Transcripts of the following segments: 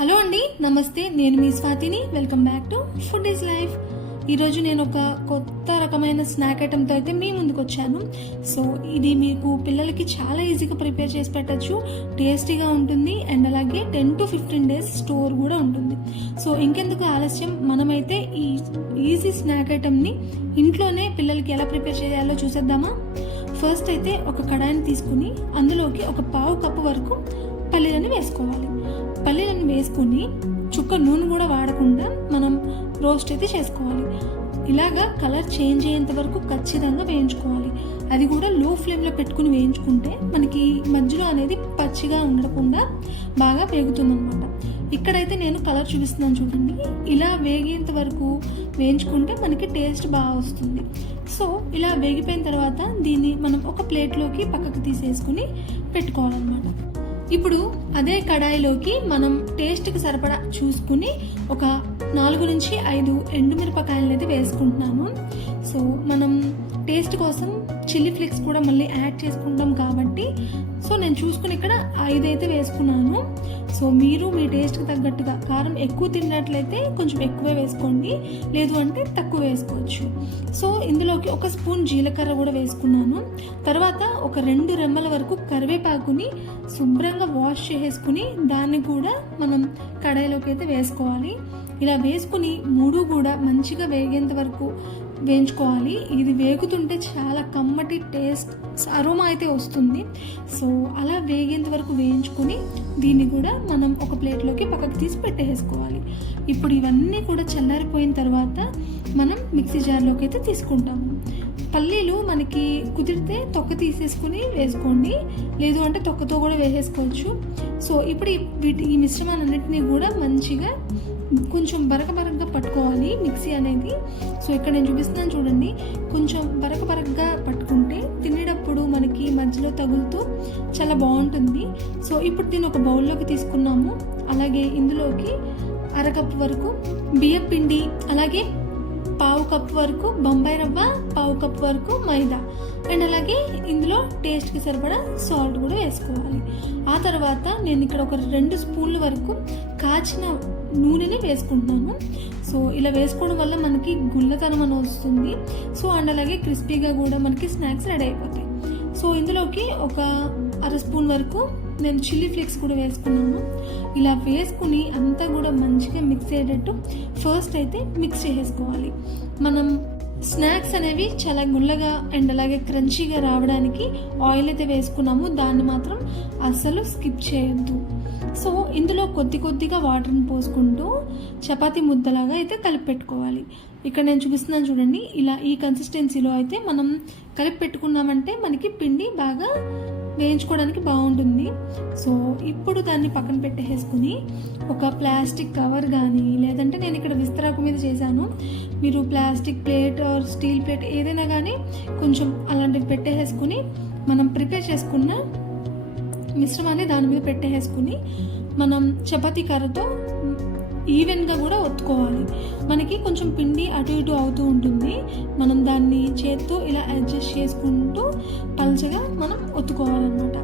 Hello అండి, నమస్తే. నేను మీ స్వాతిని. Welcome back to food is life. ఈరోజు నేను ఒక కొత్త రకమైన స్నాక్ ఐటెంతో అయితే మీ ముందుకు వచ్చాను. సో ఇది మీకు పిల్లలకి చాలా ఈజీగా ప్రిపేర్ చేసి పెట్టచ్చు, టేస్టీగా ఉంటుంది అండ్ అలాగే 10 to 15 days స్టోర్ కూడా ఉంటుంది. సో ఇంకెందుకు ఆలస్యం, మనమైతే ఈ ఈజీ స్నాక్ ఐటెంని ఇంట్లోనే పిల్లలకి ఎలా ప్రిపేర్ చేయాలో చూసేద్దామా. ఫస్ట్ అయితే ఒక కడాయిని తీసుకుని అందులోకి ఒక పావు కప్పు వరకు పల్లీలను వేసుకోవాలి. పల్లీలను వేసుకుని చుక్క నూనె కూడా వాడకుండా మనం రోస్ట్ అయితే చేసుకోవాలి. ఇలాగా కలర్ చేంజ్ అయ్యేంత వరకు ఖచ్చితంగా వేయించుకోవాలి. అది కూడా లో ఫ్లేమ్లో పెట్టుకుని వేయించుకుంటే మనకి మధ్యలో అనేది పచ్చిగా ఉండకుండా బాగా వేగుతుందన్నమాట. ఇక్కడైతే నేను కలర్ చూపిస్తున్నాను చూడండి. ఇలా వేగేంత వరకు వేయించుకుంటే మనకి టేస్ట్ బాగా వస్తుంది. సో ఇలా వేగిపోయిన తర్వాత దీన్ని మనం ఒక ప్లేట్లోకి పక్కకు తీసేసుకుని పెట్టుకోవాలన్నమాట. ఇప్పుడు అదే కడాయిలోకి మనం టేస్ట్కి సరిపడా చూసుకుని ఒక 4 నుంచి 5 ఎండుమిరపకాయలను అయితే వేసుకుంటున్నాను. సో మనం టేస్ట్ కోసం చిల్లీ ఫ్లేక్స్ కూడా మళ్ళీ యాడ్ చేసుకుంటాం కాబట్టి సో నేను చూసుకుని ఇక్కడ 5 అయితే వేసుకున్నాను. సో మీరు మీ టేస్ట్కి తగ్గట్టుగా కారం ఎక్కువ తిన్నట్లయితే కొంచెం ఎక్కువే వేసుకోండి, లేదు అంటే తక్కువ వేసుకోవచ్చు. సో ఇందులోకి 1 స్పూన్ జీలకర్ర కూడా వేసుకున్నాను. తర్వాత ఒక 2 రెమ్మల వరకు కరివేపాకుని శుభ్రంగా వాష్ చేసేసుకుని దాన్ని కూడా మనం కడాయిలోకి అయితే వేసుకోవాలి. ఇలా వేసుకుని 3 కూడా మంచిగా వేగేంత వరకు వేయించుకోవాలి. ఇది వేగుతుంటే చాలా కమ్మటి టేస్ట్ అరోమా అయితే వస్తుంది. సో అలా వేగేంత వరకు వేయించుకుని దీన్ని కూడా మనం ఒక ప్లేట్లోకి పక్కకు తీసి పెట్టేసుకోవాలి. ఇప్పుడు ఇవన్నీ కూడా చల్లారిపోయిన తర్వాత మనం మిక్సీ జార్లోకి అయితే తీసుకుంటాము. పల్లీలు మనకి కుదిరితే తొక్క తీసేసుకుని వేసుకోండి, లేదు అంటే తొక్కతో కూడా వేసేసుకోవచ్చు. సో ఇప్పుడు ఈ మిశ్రమాన్నిటిని కూడా మంచిగా కొంచెం బరకగా పట్టుకోవాలి మిక్సీ అనేది. సో ఇక్కడ నేను చూపిస్తున్నాను చూడండి, కొంచెం బరకగా పట్టుకుంటే తినేటప్పుడు మనకి మధ్యలో తగులుతూ చాలా బాగుంటుంది. సో ఇప్పుడు దీన్ని ఒక బౌల్లోకి తీసుకున్నాము. అలాగే ఇందులోకి 1/2 కప్పు వరకు బియ్యం పిండి, అలాగే పావు కప్పు వరకు బొంబాయి రవ్వ, పావు కప్పు వరకు మైదా అండ్ అలాగే ఇందులో టేస్ట్కి సరిపడా సాల్ట్ కూడా వేసుకోవాలి. ఆ తర్వాత నేను ఇక్కడ ఒక 2 స్పూన్ల వరకు కాచిన నూనెని వేసుకుంటున్నాను. సో ఇలా వేసుకోవడం వల్ల మనకి గుల్లతనం అని వస్తుంది. సో అండ్ అలాగే క్రిస్పీగా కూడా మనకి స్నాక్స్ రెడీ అయిపోతాయి. సో ఇందులోకి ఒక 1/2 స్పూన్ వరకు నేను చిల్లీ ఫ్లేక్స్ కూడా వేసుకున్నాను. ఇలా వేసుకుని అంతా కూడా మంచిగా మిక్స్ అయ్యేటట్టు ఫస్ట్ అయితే మిక్స్ చేసేసుకోవాలి. మనం స్నాక్స్ అనేవి చాలా గుల్లగా అండ్ అలాగే క్రంచీగా రావడానికి ఆయిల్ అయితే వేసుకున్నాము, దాన్ని మాత్రం అస్సలు స్కిప్ చేయొద్దు. సో ఇందులో కొద్దిగా వాటర్ని పోసుకుంటూ చపాతీ ముద్దలాగా అయితే కలిపి పెట్టుకోవాలి. ఇక్కడ నేను చూపిస్తున్నాను చూడండి, ఇలా ఈ కన్సిస్టెన్సీలో అయితే మనం కలిపి పెట్టుకున్నామంటే మనకి పిండి బాగా వేయించుకోవడానికి బాగుంటుంది. సో ఇప్పుడు దాన్ని పక్కన పెట్టేసుకుని ఒక ప్లాస్టిక్ కవర్ కానీ, లేదంటే నేను ఇక్కడ విస్తరాకు మీద చేశాను, మీరు plastic plate or steel plate ఏదైనా కానీ కొంచెం అలాంటివి పెట్టేసుకుని మనం ప్రిపేర్ చేసుకున్న మిశ్రమాన్ని దాని మీద పెట్టేసుకుని మనం చపాతీ కర్రతో ఈవెన్గా కూడా ఒత్తుకోవాలి. మనకి కొంచెం పిండి అటు ఇటు అవుతూ ఉంటుంది, మనం దాన్ని చేత్తో ఇలా అడ్జస్ట్ చేసుకుంటూ పల్చగా మనం ఒత్తుకోవాలన్నమాట.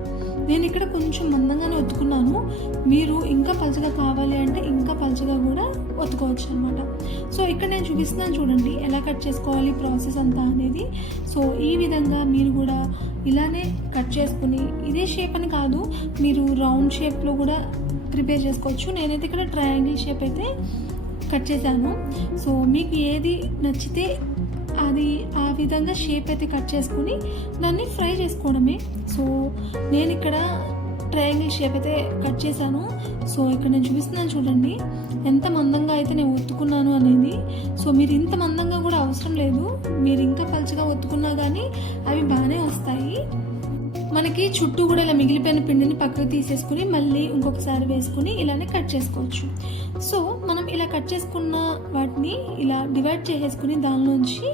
నేను ఇక్కడ కొంచెం మందంగానే ఒత్తుకున్నాను, మీరు ఇంకా పల్చగా కావాలి అంటే ఇంకా పల్చగా కూడా ఒత్తుకోవచ్చు అనమాట. సో ఇక్కడ నేను చూపిస్తున్నాను చూడండి ఎలా కట్ చేసుకోవాలి ప్రాసెస్ అంతా అనేది. సో ఈ విధంగా మీరు కూడా ఇలానే కట్ చేసుకుని, ఇదే షేప్ అని కాదు, మీరు రౌండ్ షేప్లో కూడా ప్రిపేర్ చేసుకోవచ్చు. నేనైతే ఇక్కడ ట్రయాంగిల్ షేప్ అయితే కట్ చేశాను. సో మీకు ఏది నచ్చితే అది ఆ విధంగా షేప్ అయితే కట్ చేసుకుని దాన్ని ఫ్రై చేసుకోవడమే. సో నేను ఇక్కడ ట్రయాంగిల్ షేప్ అయితే కట్ చేశాను. సో ఇక్కడ నేను చూపిస్తున్నాను చూడండి ఎంత మందంగా అయితే నేను ఒత్తుకున్నాను అనేది. సో మీరు ఇంత మందంగా కూడా అవసరం లేదు, మీరు ఇంకా పలుచగా ఒత్తుకున్నా కానీ అవి బాగానే వస్తాయి. మనకి చుట్టూ కూడా ఇలా మిగిలిపోయిన పిండిని పక్కకు తీసేసుకుని మళ్ళీ ఇంకొకసారి వేసుకుని ఇలానే కట్ చేసుకోవచ్చు. సో మనం ఇలా కట్ చేసుకున్న వాటిని ఇలా డివైడ్ చేసేసుకుని దానిలోంచి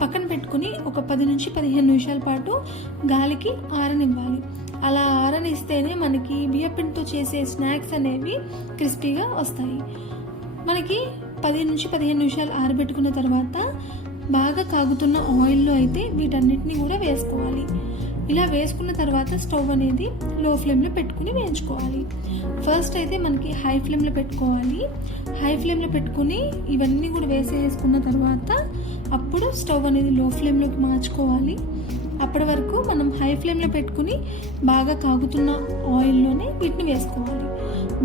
పక్కన పెట్టుకుని ఒక 10 నుంచి 15 నిమిషాల పాటు గాలికి ఆరనివ్వాలి. అలా ఆరనిస్తేనే మనకి బియ్యపిండితో చేసే స్నాక్స్ అనేవి క్రిస్పీగా వస్తాయి. మనకి 10 నుంచి 15 నిమిషాలు ఆరబెట్టుకున్న తర్వాత బాగా కాగుతున్న ఆయిల్లో అయితే వీటన్నిటిని కూడా వేసుకోవాలి. ఇలా వేసుకున్న తర్వాత స్టవ్ అనేది లో ఫ్లేమ్లో పెట్టుకుని వేయించుకోవాలి. ఫస్ట్ అయితే మనకి హై ఫ్లేమ్లో పెట్టుకోవాలి. హై ఫ్లేమ్లో పెట్టుకుని ఇవన్నీ కూడా వేసేసుకున్న తర్వాత అప్పుడు స్టవ్ అనేది లో ఫ్లేమ్లోకి మార్చుకోవాలి. అప్పటి వరకు మనం హై ఫ్లేమ్లో పెట్టుకుని బాగా కాగుతున్న ఆయిల్లోనే వీటిని వేసుకోవాలి.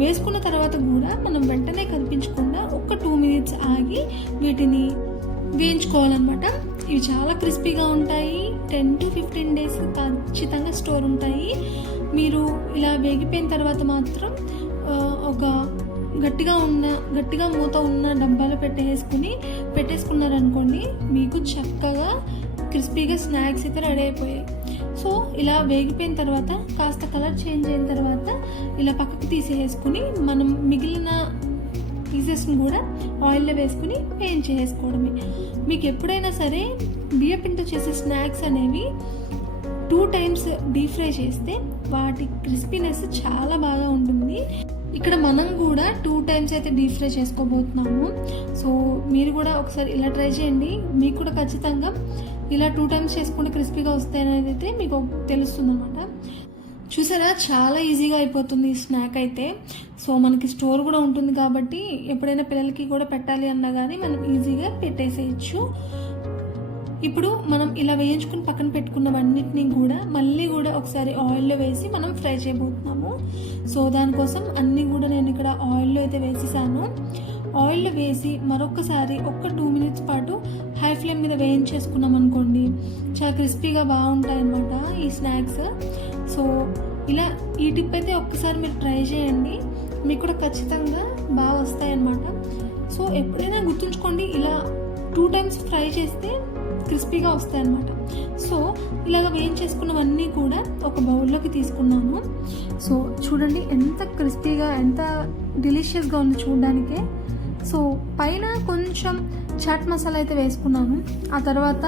వేసుకున్న తర్వాత కూడా మనం వెంటనే కనిపించకుండా ఒక 2 minutes ఆగి వీటిని వేయించుకోవాలన్నమాట. ఇవి చాలా క్రిస్పీగా ఉంటాయి. 10 to 15 days ఖచ్చితంగా స్టోర్ ఉంటాయి. మీరు ఇలా వేగిపోయిన తర్వాత మాత్రం ఒక గట్టిగా మూత ఉన్న డబ్బాలో పెట్టేసుకున్నారనుకోండి, మీకు చక్కగా క్రిస్పీగా స్నాక్స్ అయితే రెడీ అయిపోయాయి. సో ఇలా వేగిపోయిన తర్వాత కాస్త కలర్ చేంజ్ అయిన తర్వాత ఇలా పక్కకు తీసేసుకుని మనం మిగిలిన పీసెస్ని కూడా ఆయిల్లో వేసుకుని వేయించేసుకోవడమే. మీకు ఎప్పుడైనా సరే బియ్యపిండితో చేసే స్నాక్స్ అనేవి 2 times డీప్ ఫ్రై చేస్తే వాటి క్రిస్పీనెస్ చాలా బాగా ఉంటుంది. ఇక్కడ మనం కూడా 2 times అయితే డీప్ ఫ్రై చేసుకోబోతున్నాము. సో మీరు కూడా ఒకసారి ఇలా ట్రై చేయండి. మీకు కూడా ఖచ్చితంగా ఇలా 2 times చేసుకుంటే క్రిస్పీగా వస్తాయనేది అయితే మీకు తెలుస్తుంది అనమాట. చూసారా, చాలా ఈజీగా అయిపోతుంది ఈ స్నాక్ అయితే. సో మనకి స్టోర్ కూడా ఉంటుంది కాబట్టి ఎప్పుడైనా పిల్లలకి కూడా పెట్టాలి అన్నా కానీ మనం ఈజీగా పెట్టేసేయచ్చు. ఇప్పుడు మనం ఇలా వేయించుకుని పక్కన పెట్టుకున్నవన్నిటినీ కూడా మళ్ళీ కూడా ఒకసారి ఆయిల్లో వేసి మనం ఫ్రై చేయబోతున్నాము. సో దానికోసం అన్నీ కూడా నేను ఇక్కడ ఆయిల్లో అయితే వేసేసాను. ఆయిల్లో వేసి మరొకసారి 2 minutes పాటు హై ఫ్లేమ్ మీద వేయించేసుకున్నాం అనుకోండి, చాలా క్రిస్పీగా బాగుంటాయి అన్నమాట ఈ స్నాక్స్. సో ఇలా ఈ టిప్ అయితే ఒక్కసారి మీరు ట్రై చేయండి, మీకు కూడా ఖచ్చితంగా బాగా వస్తాయన్నమాట. సో ఎప్పుడైనా గుర్తుంచుకోండి, ఇలా 2 times ఫ్రై చేస్తే క్రిస్పీగా వస్తాయన్నమాట. సో ఇలాగ వేయించేసుకున్నవన్నీ కూడా ఒక బౌల్లోకి తీసుకున్నాను. సో చూడండి ఎంత క్రిస్పీగా, ఎంత డెలిషియస్గా ఉంది చూడడానికే. సో పైన కొంచెం చాట్ మసాలా అయితే వేసుకున్నాను. ఆ తర్వాత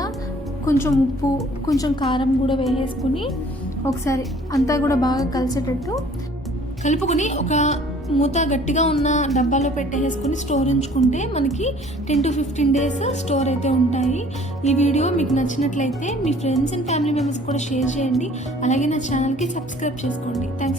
కొంచెం ఉప్పు, కొంచెం కారం కూడా వేసేసుకుని ఒకసారి అంతా కూడా బాగా కలిసేటట్టు కలుపుకొని ఒక మూత గట్టిగా ఉన్న డబ్బాలో పెట్టేసుకుని స్టోర్ ఉంచుకుంటే మనకి 10 to 15 days స్టోర్ అయితే ఉంటాయి. ఈ వీడియో మీకు నచ్చినట్లయితే మీ ఫ్రెండ్స్ అండ్ ఫ్యామిలీ మెంబర్స్ కూడా షేర్ చేయండి. అలాగే నా ఛానల్కి సబ్స్క్రైబ్ చేసుకోండి. థ్యాంక్స్.